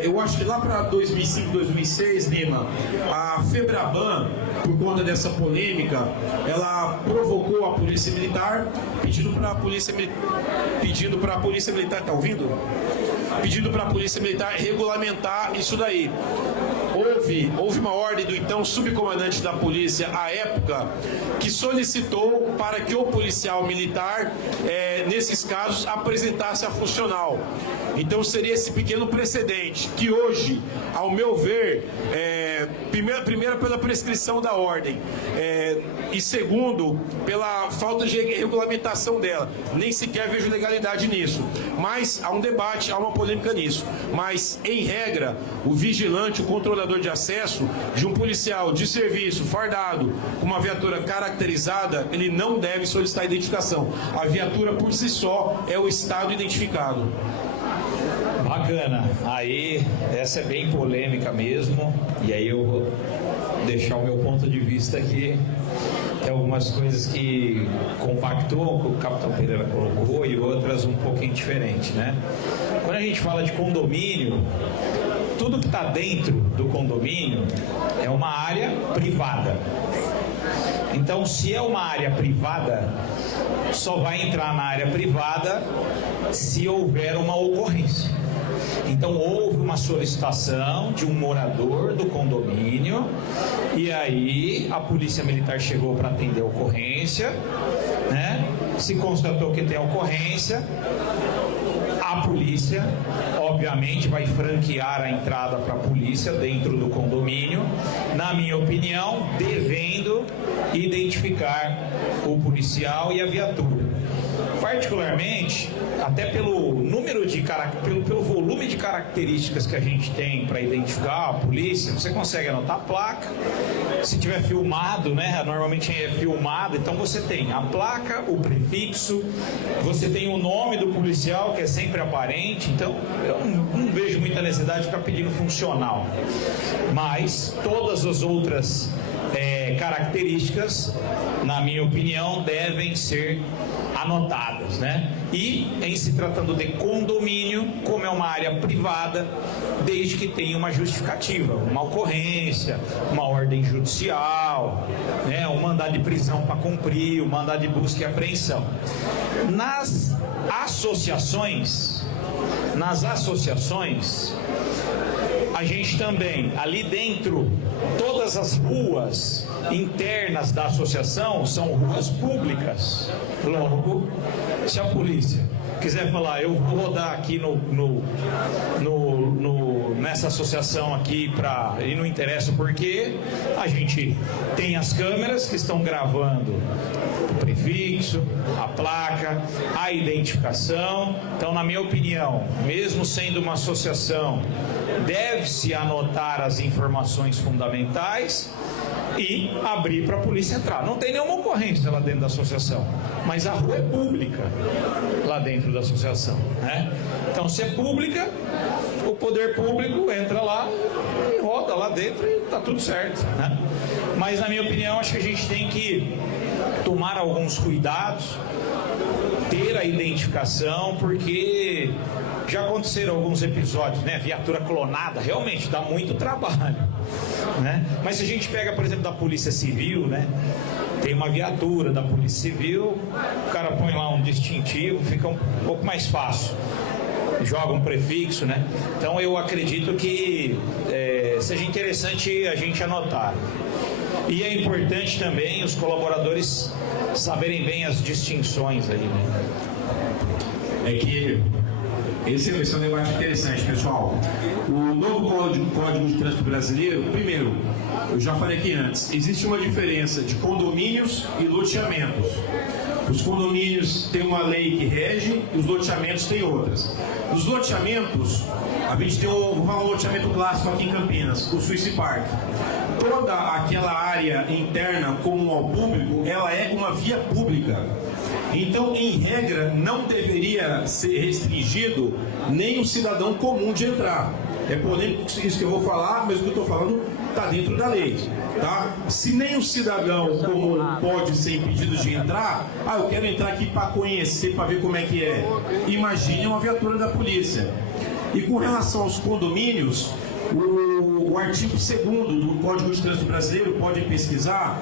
Eu acho que lá para 2005, 2006, Lima, a Febraban, por conta dessa polêmica, ela provocou a Polícia Militar, pedindo para a Polícia Militar, tá ouvindo? Pedindo para a Polícia Militar regulamentar isso daí. Houve uma ordem do então subcomandante da polícia à época que solicitou para que o policial militar, nesses casos, apresentasse a funcional. Então seria esse pequeno precedente que hoje, ao meu ver, primeiro pela prescrição da ordem e segundo pela falta de regulamentação dela. Nem sequer vejo legalidade nisso. Mas há um debate, há uma polêmica nisso. Mas, em regra, o vigilante, o controlador de acesso de um policial de serviço fardado com uma viatura caracterizada, ele não deve solicitar identificação. A viatura por si só é o estado identificado. Bacana. Aí, essa é bem polêmica mesmo. E aí eu vou deixar o meu ponto de vista aqui. Tem algumas coisas que compactuam, que o Capitão Pereira colocou, e outras um pouquinho diferente, né? Quando a gente fala de condomínio, tudo que está dentro do condomínio é uma área privada. Então, se é uma área privada, só vai entrar na área privada se houver uma ocorrência. Então, houve uma solicitação de um morador do condomínio e aí a Polícia Militar chegou para atender a ocorrência, né? Se constatou que tem ocorrência, a polícia, obviamente, vai franquear a entrada para a polícia dentro do condomínio, na minha opinião, devendo identificar o policial e a viatura. Particularmente, até pelo número de pelo volume de características que a gente tem para identificar a polícia, você consegue anotar a placa. Se tiver filmado, né? Normalmente é filmado, então você tem a placa, o prefixo, você tem o nome do policial, que é sempre aparente. Então, eu não vejo muita necessidade de ficar pedindo funcional. Mas todas as outras características, na minha opinião, devem ser anotadas, né? E em se tratando de condomínio, como é uma área privada, desde que tenha uma justificativa, uma ocorrência, uma ordem judicial, né? Um mandado de prisão para cumprir, um mandado de busca e apreensão. Nas associações, a gente também, ali dentro, todas as ruas internas da associação são ruas públicas. Logo, se a polícia quiser falar, eu vou rodar aqui nessa associação aqui e não interessa porque a gente tem as câmeras que estão gravando o prefixo, a placa, a identificação. Então, na minha opinião, mesmo sendo uma associação, deve-se anotar as informações fundamentais e abrir para a polícia entrar. Não tem nenhuma ocorrência lá dentro da associação, mas a rua é pública lá dentro da associação, né? Então, se é pública, o poder público entra lá e roda lá dentro e tá tudo certo, né? Mas, na minha opinião, acho que a gente tem que tomar alguns cuidados, ter a identificação, porque já aconteceram alguns episódios, né? Viatura clonada, realmente dá muito trabalho, né? Mas se a gente pega, por exemplo, da Polícia Civil, né? Tem uma viatura da Polícia Civil, o cara põe lá um distintivo, fica um pouco mais fácil. Joga um prefixo, né? Então eu acredito que seja interessante a gente anotar. E é importante também os colaboradores saberem bem as distinções aí, né? É que esse é um debate interessante, pessoal. O novo Código de Trânsito Brasileiro, primeiro, eu já falei aqui antes, existe uma diferença de condomínios e loteamentos. Os condomínios têm uma lei que rege e os loteamentos têm outras. Os loteamentos, a gente tem vou falar um loteamento clássico aqui em Campinas, o Suíça Park. Toda aquela área interna comum ao público, ela é uma via pública. Então, em regra, não deveria ser restringido nem o cidadão comum de entrar. É polêmico isso que eu vou falar, mas o que eu estou falando está dentro da lei. Tá? Se nem o cidadão comum pode ser impedido de entrar, eu quero entrar aqui para conhecer, para ver como é que é. Imagine uma viatura da polícia. E com relação aos condomínios, o artigo 2º do Código de Trânsito Brasileiro, pode pesquisar,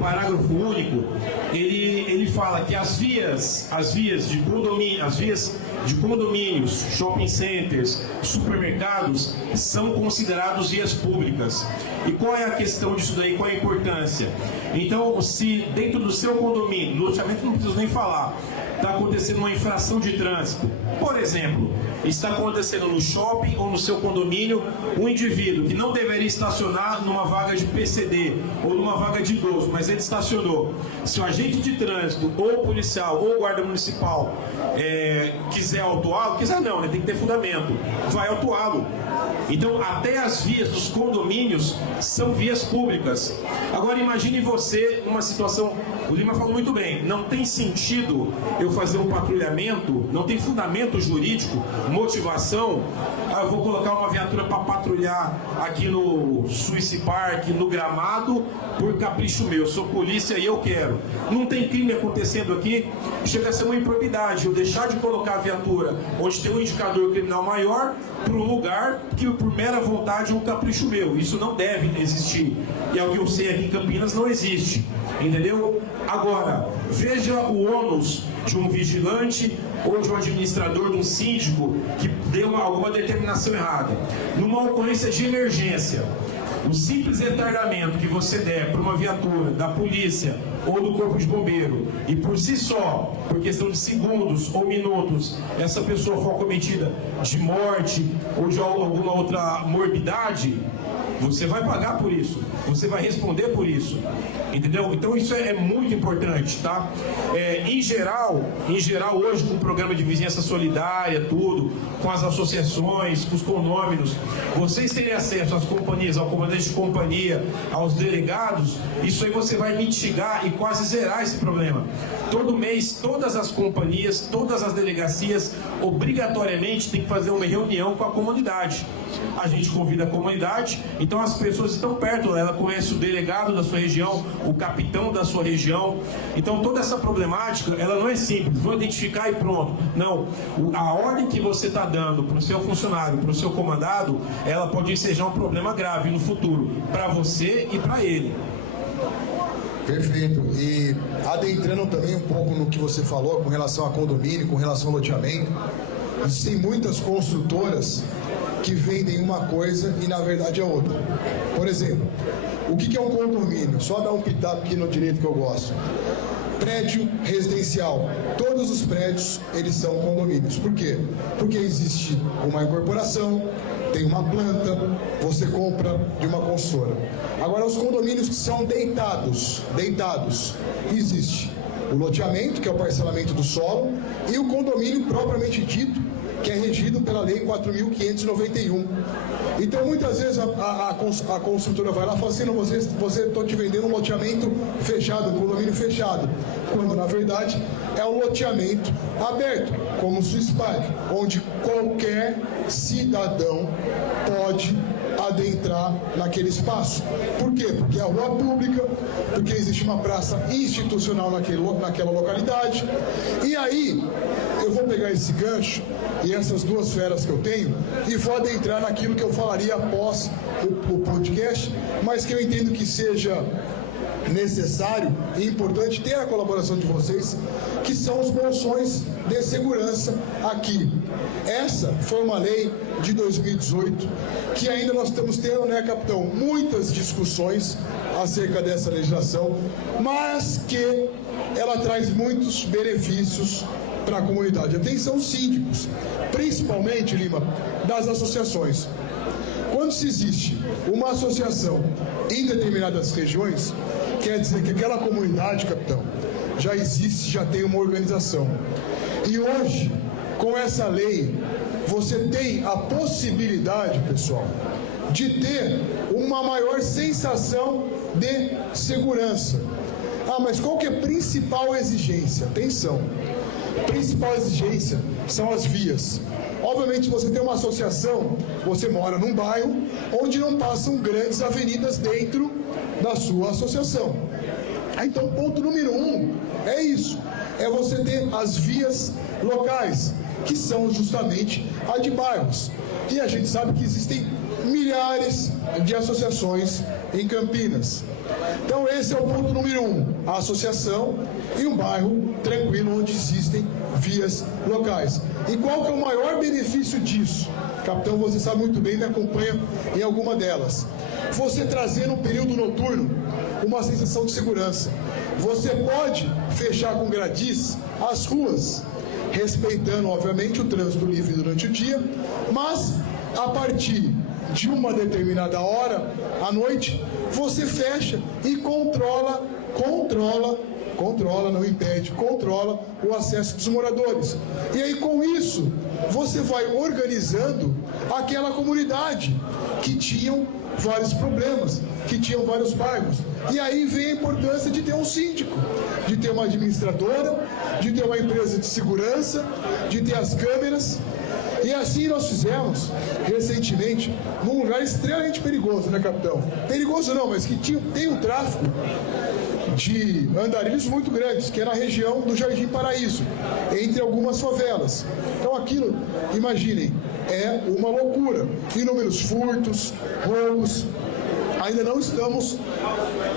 parágrafo único, ele fala que as vias de condomínios, shopping centers, supermercados são considerados vias públicas. E qual é a questão disso daí? Qual é a importância? Então, se dentro do seu condomínio, no loteamento não preciso nem falar, está acontecendo uma infração de trânsito, por exemplo, está acontecendo no shopping ou no seu condomínio um indivíduo que não deveria estacionar numa vaga de PCD ou numa vaga de idoso, mas ele estacionou. Se o agente de trânsito, ou o policial, ou o guarda municipal quiser autuá-lo, quiser não, né, tem que ter fundamento, vai autuá-lo. Então, até as vias dos condomínios são vias públicas. Agora, imagine você numa situação, o Lima falou muito bem, não tem sentido eu fazer um patrulhamento, não tem fundamento jurídico, motivação, eu vou colocar uma viatura para patrulhar aqui no Suíça Park, no Gramado, por capricho meu, sou polícia e eu quero. Não tem crime acontecendo aqui, chega a ser uma improbidade eu deixar de colocar a viatura onde tem um indicador criminal maior para um lugar que por mera vontade é um capricho meu. Isso não deve existir. E é o que eu sei aqui em Campinas, não existe. Entendeu? Agora, veja o ônus de um vigilante ou de um administrador, de um síndico que deu alguma determinação errada. Numa ocorrência de emergência, o simples retardamento que você der para uma viatura da polícia ou do corpo de bombeiro e por si só, por questão de segundos ou minutos, essa pessoa for cometida de morte ou de alguma outra morbidade, você vai pagar por isso, você vai responder por isso, entendeu? Então isso é muito importante, tá? Em geral, hoje com o programa de vizinhança solidária, tudo, com as associações, com os condôminos, vocês terem acesso às companhias, ao comandante de companhia, aos delegados, isso aí você vai mitigar e quase zerar esse problema. Todo mês, todas as companhias, todas as delegacias, obrigatoriamente tem que fazer uma reunião com a comunidade. A gente convida a comunidade, então as pessoas estão perto, ela conhece o delegado da sua região, o capitão da sua região. Então toda essa problemática, ela não é simples, vou identificar e pronto. Não, a ordem que você está dando para o seu funcionário, para o seu comandado, ela pode ensejar um problema grave no futuro, para você e para ele. Perfeito. E adentrando também um pouco no que você falou com relação a condomínio, com relação ao loteamento, existem muitas construtoras que vendem uma coisa e na verdade é outra. Por exemplo, o que é um condomínio? Só dar um pitaco aqui no direito que eu gosto. prédio residencial. Todos os prédios, eles são condomínios. Por quê? Porque existe uma incorporação, tem uma planta, você compra de uma consultora. Agora, os condomínios que são deitados, existe o loteamento, que é o parcelamento do solo, e o condomínio propriamente dito, que é regido pela Lei 4.591. Então, muitas vezes, a construtora vai lá e fala assim, não, você está te vendendo um loteamento fechado, um condomínio fechado, quando, na verdade, é um loteamento aberto, como o Swiss Park, onde qualquer cidadão pode adentrar naquele espaço. Por quê? Porque é rua pública, porque existe uma praça institucional naquela localidade. E aí, eu vou pegar esse gancho e essas duas feras que eu tenho e vou adentrar naquilo que eu falaria após o podcast, mas que eu entendo que seja necessário e importante ter a colaboração de vocês, que são os bolsões de segurança aqui. Essa foi uma lei de 2018 que ainda nós estamos tendo, né, capitão, muitas discussões acerca dessa legislação, mas que ela traz muitos benefícios para a comunidade. Atenção, síndicos, principalmente, Lima, das associações. Quando se existe uma associação em determinadas regiões, quer dizer que aquela comunidade, capitão, já existe, já tem uma organização. E hoje, com essa lei, você tem a possibilidade, pessoal, de ter uma maior sensação de segurança. Ah, mas qual que é a principal exigência? Atenção. A principal exigência são as vias. Obviamente, se você tem uma associação, você mora num bairro onde não passam grandes avenidas dentro da sua associação. Então, ponto número 1 é isso. É você ter as vias locais, que são justamente a de bairros. E a gente sabe que existem milhares de associações em Campinas. Então, esse é o ponto número 1, a associação e um bairro tranquilo onde existem vias locais. E qual que é o maior benefício disso? Capitão, você sabe muito bem, me acompanha em alguma delas. Você trazer no período noturno uma sensação de segurança. Você pode fechar com gradis as ruas, respeitando, obviamente, o trânsito livre durante o dia, mas a partir de uma determinada hora, à noite, você fecha e controla, não impede, controla o acesso dos moradores. E aí, com isso, você vai organizando aquela comunidade que tinham vários problemas, que tinham vários bairros. E aí vem a importância de ter um síndico, de ter uma administradora, de ter uma empresa de segurança, de ter as câmeras. E assim nós fizemos, recentemente, num lugar extremamente perigoso, né, capitão? Perigoso não, mas que tem um tráfico de andarilhos muito grandes, que é na região do Jardim Paraíso, entre algumas favelas. Então aquilo, imaginem, é uma loucura. Inúmeros furtos, roubos. Ainda não estamos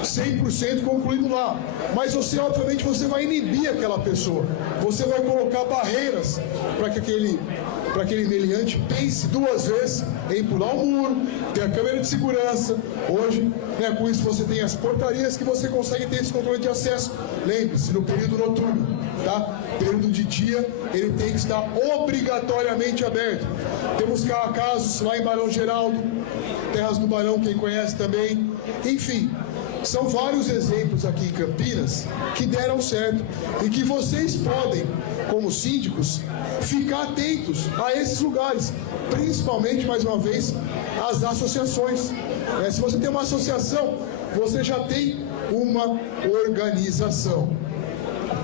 100% concluído lá. Mas você, obviamente, você vai inibir aquela pessoa. Você vai colocar barreiras para que aquele meliante pense duas vezes em pular o muro, ter a câmera de segurança. Hoje, né, com isso você tem as portarias que você consegue ter esse controle de acesso. Lembre-se, no período noturno, tá? Período de dia, ele tem que estar obrigatoriamente aberto. Temos casos lá em Barão Geraldo, Terras do Barão, quem conhece também. Enfim, são vários exemplos aqui em Campinas que deram certo e que vocês podem, como síndicos, ficar atentos a esses lugares, principalmente, mais uma vez, as associações. Se você tem uma associação, você já tem uma organização.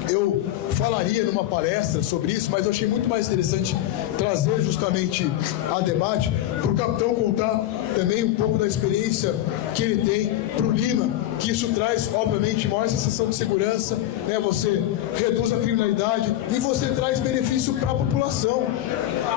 Eu falaria numa palestra sobre isso, mas eu achei muito mais interessante trazer justamente a debate para o capitão contar também um pouco da experiência que ele tem para o Lima, que isso traz, obviamente, maior sensação de segurança, né? Você reduz a criminalidade e você traz benefício para a população.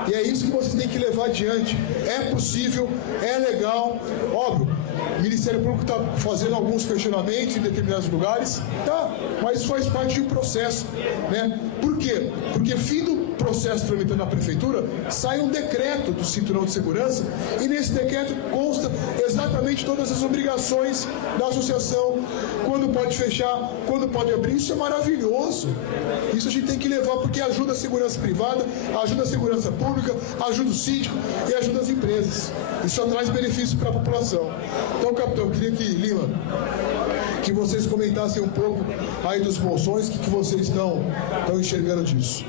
E é isso que vocês têm que levar adiante. É possível, é legal, óbvio. O Ministério Público está fazendo alguns questionamentos em determinados lugares, tá? Mas faz parte de um processo, né? Por quê? Porque fim do processo tramitando na prefeitura, sai um decreto do cinturão de segurança, e nesse decreto consta exatamente todas as obrigações da associação, quando pode fechar, quando pode abrir. Isso é maravilhoso. Isso a gente tem que levar, porque ajuda a segurança privada, ajuda a segurança pública, ajuda o síndico e ajuda as empresas. Isso só traz benefício para a população. Então, capitão, eu queria que, Lima, que vocês comentassem um pouco aí dos bolsões, o que vocês estão enxergando disso.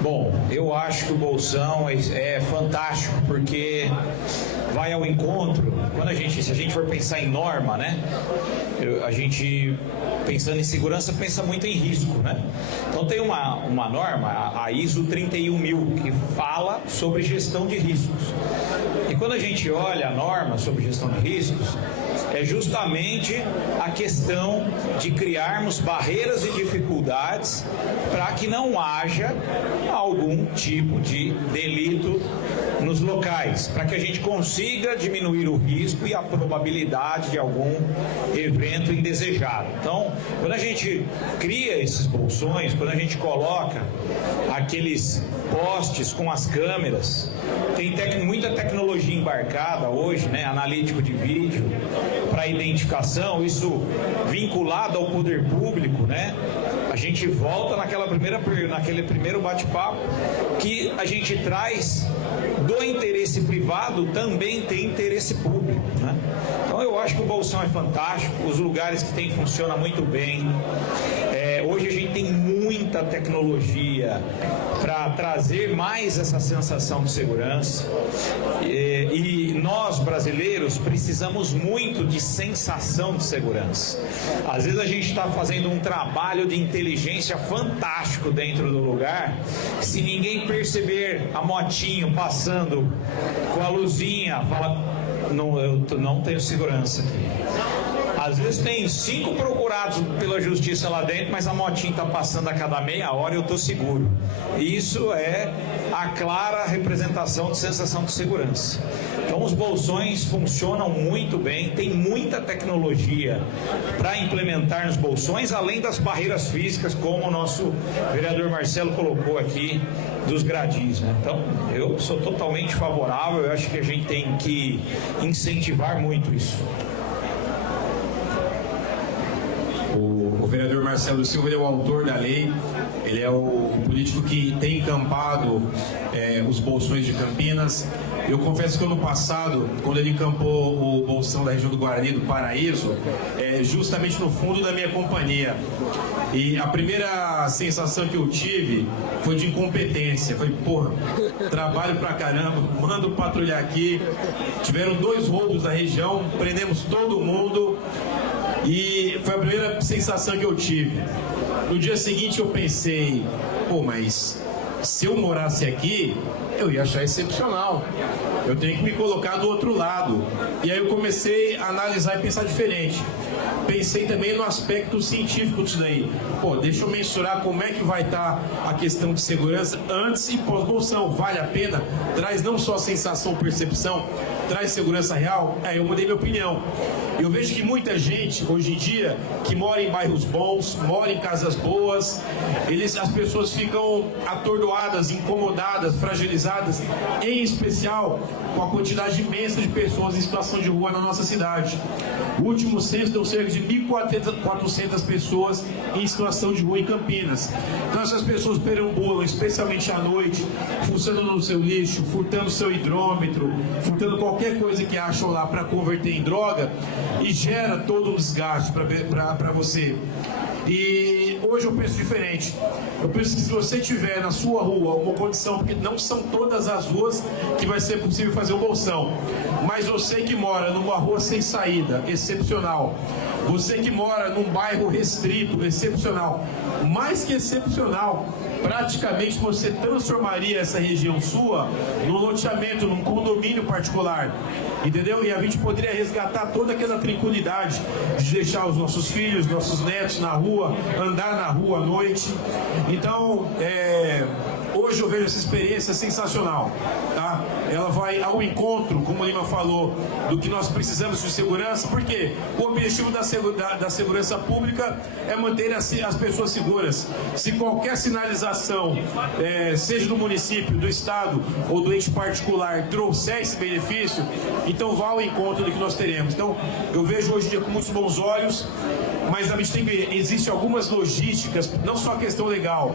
Bom, eu acho que o bolsão é fantástico, porque vai ao encontro, se a gente for pensar em norma, né? A gente, pensando em segurança, pensa muito em risco, né? Então tem uma norma, a ISO 31000, que fala sobre gestão de riscos. E quando a gente olha a norma sobre gestão de riscos, é justamente a questão de criarmos barreiras e dificuldades para que não haja algum tipo de delito nos locais, para que a gente consiga diminuir o risco e a probabilidade de algum evento indesejado. Então, quando a gente cria esses bolsões, quando a gente coloca aqueles postes com as câmeras, tem muita tecnologia embarcada hoje, né, analítico de vídeo, para identificação, isso vinculado ao poder público, né? A gente volta naquele primeiro bate-papo, que a gente traz do interesse privado também tem interesse público, né? Então eu acho que o bolsão é fantástico, os lugares que tem funciona muito bem. Hoje a gente tem muita tecnologia para trazer mais essa sensação de segurança, e nós brasileiros precisamos muito de sensação de segurança. Às vezes a gente está fazendo um trabalho de inteligência fantástico dentro do lugar, se ninguém perceber a motinho passando com a luzinha, fala, não, eu não tenho segurança aqui. Às vezes tem 5 procurados pela justiça lá dentro, mas a motinha está passando a cada meia hora e eu estou seguro. Isso é a clara representação de sensação de segurança. Então os bolsões funcionam muito bem, tem muita tecnologia para implementar nos bolsões, além das barreiras físicas, como o nosso vereador Marcelo colocou aqui, dos gradis, né? Então eu sou totalmente favorável, eu acho que a gente tem que incentivar muito isso. O vereador Marcelo Silva é o autor da lei, ele é o político que tem encampado os bolsões de Campinas. Eu confesso que ano passado, quando ele encampou o bolsão da região do Guarani, do Paraíso, justamente no fundo da minha companhia. E a primeira sensação que eu tive foi de incompetência. Foi, porra, trabalho pra caramba, mando patrulhar aqui. Tiveram 2 roubos na região, prendemos todo mundo. E foi a primeira sensação que eu tive. No dia seguinte eu pensei, pô, mas se eu morasse aqui, eu ia achar excepcional. Eu tenho que me colocar do outro lado. E aí eu comecei a analisar e pensar diferente. Pensei também no aspecto científico disso daí. Pô, deixa eu mensurar como é que vai estar a questão de segurança antes e pós-bolsão. Vale a pena? Traz não só sensação, percepção, traz segurança real? Eu mudei minha opinião. Eu vejo que muita gente, hoje em dia, que mora em bairros bons, mora em casas boas, as pessoas ficam atordoadas, incomodadas, fragilizadas, em especial com a quantidade imensa de pessoas em situação de rua na nossa cidade. O último censo deu cerca de 1.400 pessoas em situação de rua em Campinas. Então essas pessoas perambulam, especialmente à noite, funcionando no seu lixo, furtando seu hidrômetro, furtando qualquer coisa que acham lá para converter em droga, e gera todo um desgaste para você. E hoje eu penso diferente. Eu penso que se você tiver na sua rua uma condição, porque não são todas as ruas que vai ser possível fazer um bolsão, mas você que mora numa rua sem saída, excepcional. Você que mora num bairro restrito, excepcional. Mais que excepcional, praticamente você transformaria essa região sua num loteamento, num condomínio particular. Entendeu? E a gente poderia resgatar toda aquela tranquilidade de deixar os nossos filhos, nossos netos na rua, andar na rua à noite. Então, hoje eu vejo essa experiência sensacional, tá? Ela vai ao encontro, como o Lima falou, do que nós precisamos de segurança, porque o objetivo da segurança pública é manter as pessoas seguras. Se qualquer sinalização, seja do município, do estado ou do ente particular, trouxer esse benefício, então vá ao encontro do que nós teremos. Então, eu vejo hoje em dia com muitos bons olhos, mas a gente tem que ver, existem algumas logísticas, não só a questão legal,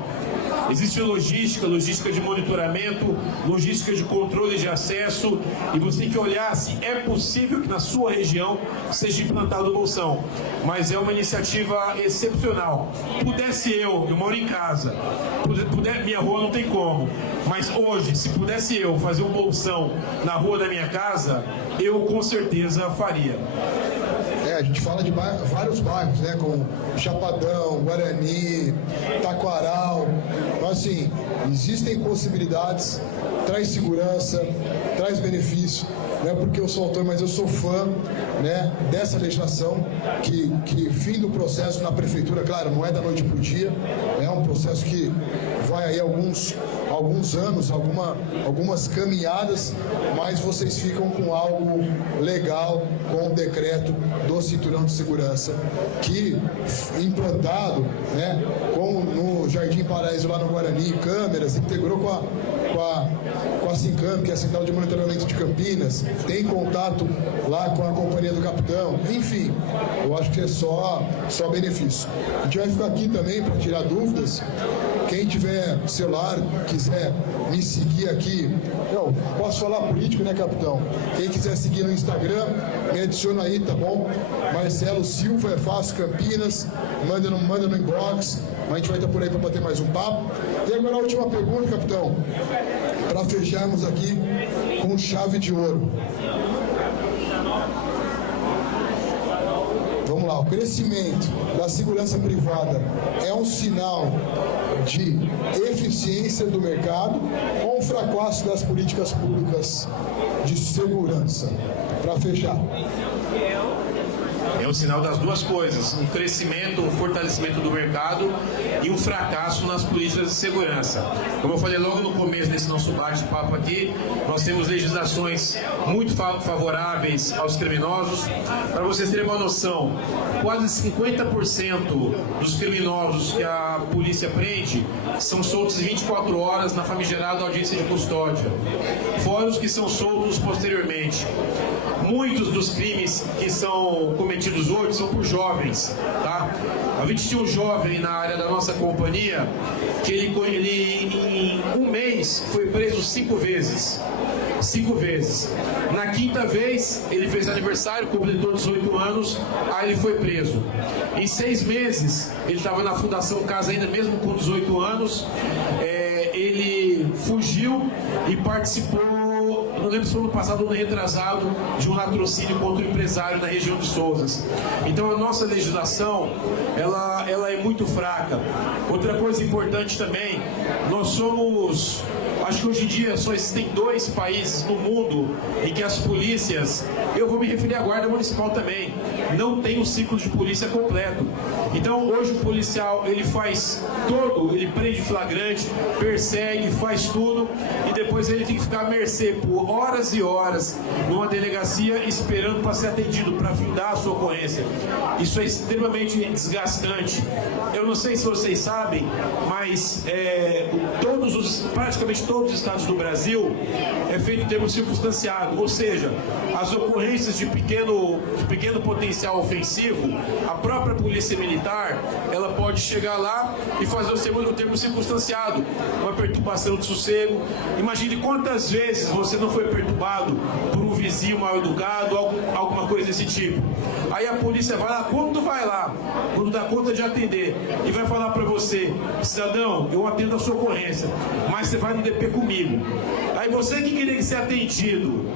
existe logística de monitoramento, logística de controle de acesso, e você tem que olhar se é possível que na sua região seja implantado o bolsão. Mas é uma iniciativa excepcional. Pudesse eu moro em casa, minha rua não tem como, mas hoje, se pudesse eu fazer um bolsão na rua da minha casa, eu com certeza faria. A gente fala de vários bairros, né, como Chapadão, Guarani, Taquaral. Então, assim, existem possibilidades, traz segurança, traz benefício. Não é porque eu sou autor, mas eu sou fã, né, dessa legislação, que fim do processo na prefeitura, claro, não é da noite para o dia, é um processo que vai aí alguns anos, algumas caminhadas, mas vocês ficam com algo legal, com o decreto do cinturão de segurança, que implantado, né, como no Jardim Paraíso lá no Guarani, câmeras, integrou com a Sincam, que é a Central de Monitoramento de Campinas, tem contato lá com a Companhia do Capitão, enfim, eu acho que é só benefício. A gente vai ficar aqui também para tirar dúvidas. Quem tiver celular, quiser me seguir aqui, eu posso falar político, né, capitão? Quem quiser seguir no Instagram, me adiciona aí, tá bom? Marcelo Silva, é fácil, Campinas, manda no inbox, mas a gente vai estar por aí para bater mais um papo. E agora a última pergunta, capitão, para fecharmos aqui com chave de ouro. Vamos lá, o crescimento da segurança privada é um sinal de eficiência do mercado ou um fracasso das políticas públicas de segurança? Para fechar. É um sinal das duas coisas, um crescimento, um fortalecimento do mercado e um fracasso nas políticas de segurança. Como eu falei logo no começo desse nosso bate-papo aqui, nós temos legislações muito favoráveis aos criminosos. Para vocês terem uma noção, quase 50% dos criminosos que a polícia prende são soltos em 24 horas na famigerada audiência de custódia, fora os que são soltos posteriormente. Muitos dos crimes que são cometidos hoje são por jovens, tá? A gente tinha um jovem na área da nossa companhia que ele em um mês foi preso 5 vezes. 5 vezes. Na quinta vez, ele fez aniversário, completou 18 anos, aí ele foi preso. Em 6 meses, ele estava na Fundação Casa ainda, mesmo com 18 anos, ele fugiu e participou, não lembro se foi no passado ou no retrasado, de um latrocínio contra o empresário na região de Souzas. Então a nossa legislação, ela é muito fraca. Outra coisa importante também, nós somos, acho que hoje em dia só existem 2 países no mundo em que as polícias, eu vou me referir à Guarda Municipal também, não tem o ciclo de polícia completo. Então hoje o policial, ele faz todo, ele prende flagrante, persegue, faz tudo, e depois ele tem que ficar à mercê por horas e horas numa delegacia esperando para ser atendido, para findar a sua ocorrência. Isso é extremamente desgastante. Eu não sei se vocês sabem, mas praticamente todos os estados do Brasil é feito termo circunstanciado, ou seja, as ocorrências de pequeno potencial ofensivo, a própria polícia militar, ela pode chegar lá e fazer o termo circunstanciado, uma perturbação de sossego. Imagine quantas vezes você não foi perturbado por um vizinho mal educado, alguma coisa desse tipo. Aí a polícia vai lá, quando vai lá, quando dá conta de atender, e vai falar para você: cidadão, eu atendo a sua ocorrência, mas você vai no DP comigo. Aí você que queria ser atendido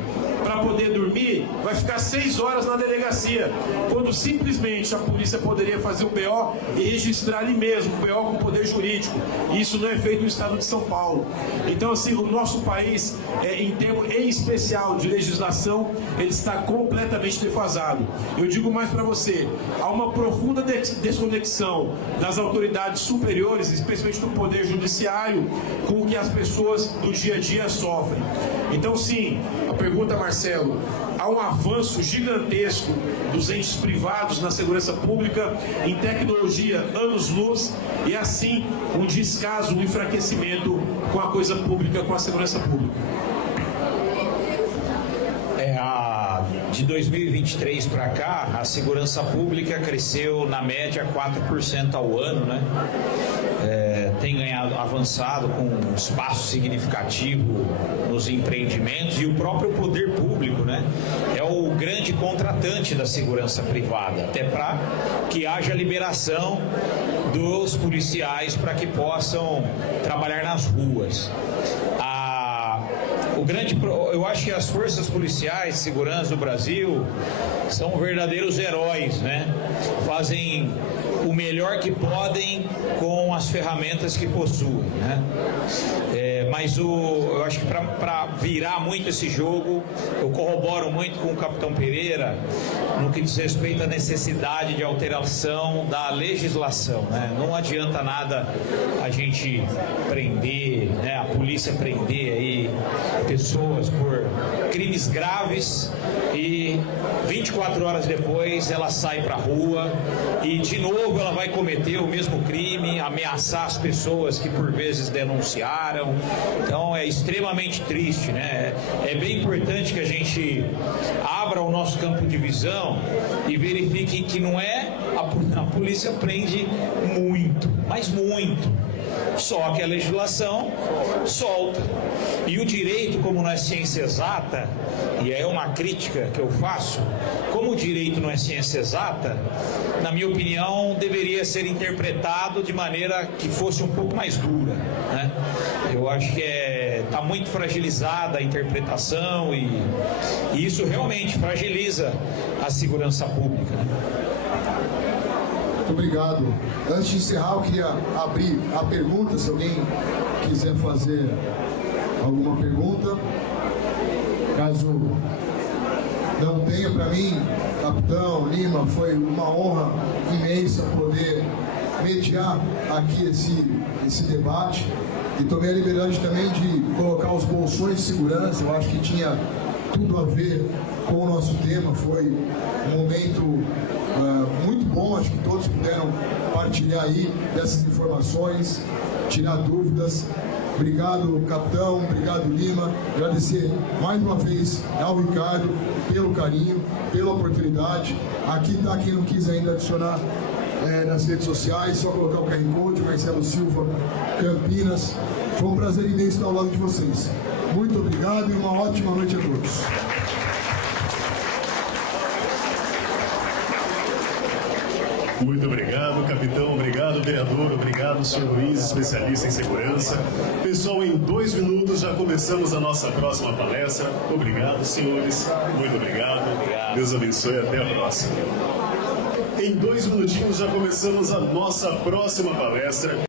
para poder dormir, vai ficar 6 horas na delegacia, quando simplesmente a polícia poderia fazer o BO e registrar ali mesmo, o BO com poder jurídico. Isso não é feito no estado de São Paulo. Então, assim, o nosso país, em especial de legislação, ele está completamente defasado. Eu digo mais para você, há uma profunda desconexão percepção das autoridades superiores, especialmente do Poder Judiciário, com o que as pessoas do dia a dia sofrem. Então, sim, a pergunta, Marcelo, há um avanço gigantesco dos entes privados na segurança pública, em tecnologia, anos-luz, e assim um descaso, um enfraquecimento com a coisa pública, com a segurança pública. De 2023 para cá, a segurança pública cresceu na média 4% ao ano, né? Tem avançado com um espaço significativo nos empreendimentos, e o próprio poder público, né, é o grande contratante da segurança privada, até para que haja liberação dos policiais para que possam trabalhar nas ruas. Eu acho que as forças policiais de segurança do Brasil são verdadeiros heróis, né? Fazem o melhor que podem com as ferramentas que possuem, né? Mas eu acho que para virar muito esse jogo, eu corroboro muito com o capitão Pereira no que diz respeito à necessidade de alteração da legislação, né? Não adianta nada a gente prender, né, a polícia prender aí pessoas por crimes graves e 24 horas depois ela sai para a rua e de novo ela vai cometer o mesmo crime, ameaçar as pessoas que por vezes denunciaram. Então é extremamente triste, né? É bem importante que a gente abra o nosso campo de visão e verifique que não é a polícia prende muito, mas muito. Só que a legislação solta. E o direito, como não é ciência exata, e é uma crítica que eu faço, como o direito não é ciência exata, na minha opinião, deveria ser interpretado de maneira que fosse um pouco mais dura, né? Eu acho que está muito fragilizada a interpretação e isso realmente fragiliza a segurança pública, né? Muito obrigado. Antes de encerrar, eu queria abrir a pergunta, se alguém quiser fazer alguma pergunta. Caso não tenha, para mim, capitão Lima, foi uma honra imensa poder mediar aqui esse debate, e tomei a liberdade também de colocar os bolsões de segurança. Eu acho que tinha tudo a ver com o nosso tema. Foi um momento muito bom, acho que todos puderam partilhar aí dessas informações, tirar dúvidas. Obrigado, capitão, obrigado, Lima. Agradecer mais uma vez ao Ricardo pelo carinho, pela oportunidade. Aqui está quem não quis ainda adicionar nas redes sociais, só colocar o QR Code, Marcelo Silva, Campinas. Foi um prazer imenso estar ao lado de vocês. Muito obrigado e uma ótima noite a todos. Muito obrigado, capitão. Obrigado, vereador. Obrigado, senhor Luiz, especialista em segurança. Pessoal, em 2 minutos já começamos a nossa próxima palestra. Obrigado, senhores. Muito obrigado. Deus abençoe. Até a próxima. Em 2 minutinhos já começamos a nossa próxima palestra.